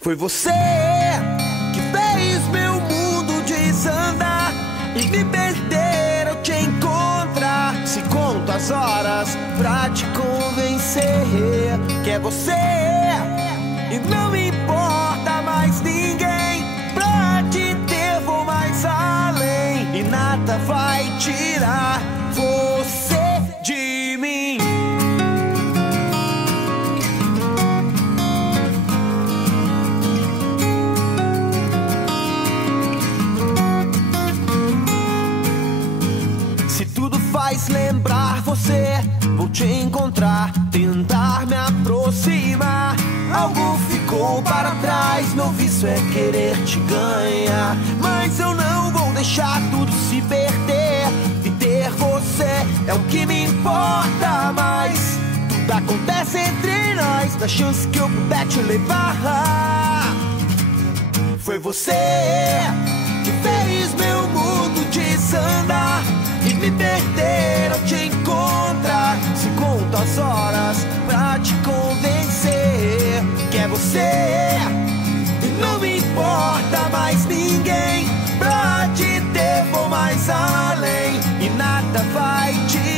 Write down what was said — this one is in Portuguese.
Foi você que fez meu mundo desandar e me perder ao te encontrar. Se conto as horas pra te convencer que é você e não me importa mais ninguém. Pra te ter vou mais além e nada vai tirar você de mim. Se tudo faz lembrar você, vou te encontrar, tentar me aproximar. Algo ficou para trás, meu vício é querer te ganhar. Mas eu não vou deixar tudo se perder, e ter você é o que me importa mais. Tudo acontece entre nós, na chance que eu puder te levar. Foi você que fez meu mundo desandar e me perder ao te encontrar. Se conto as horas pra te convencer que é você e não me importa mais ninguém. Pra te ter vou mais além e nada vai te